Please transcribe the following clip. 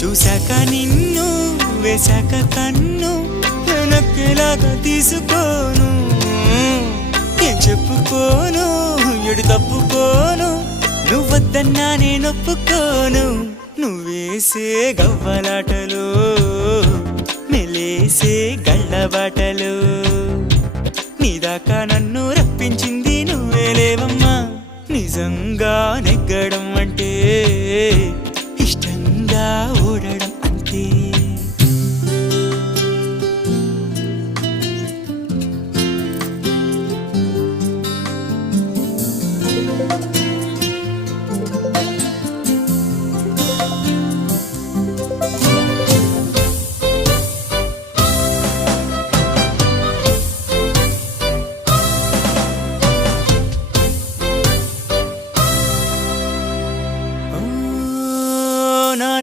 చూశాక నిన్ను వేశాక కన్ను నక్కేలాగా తీసుకోను ఏం చెప్పుకోను ఎడు తప్పుకోను నువ్వద్దన్నా నేనొప్పుకోను నువ్వేసే గవ్వలాటలు మెలేసే గళ్ళబాటలు నీదాకా నన్ను రప్పించింది నువ్వేలేవమ్మా నిజంగా నెగ్గడం అంటే ఇష్టంగా ఓడడం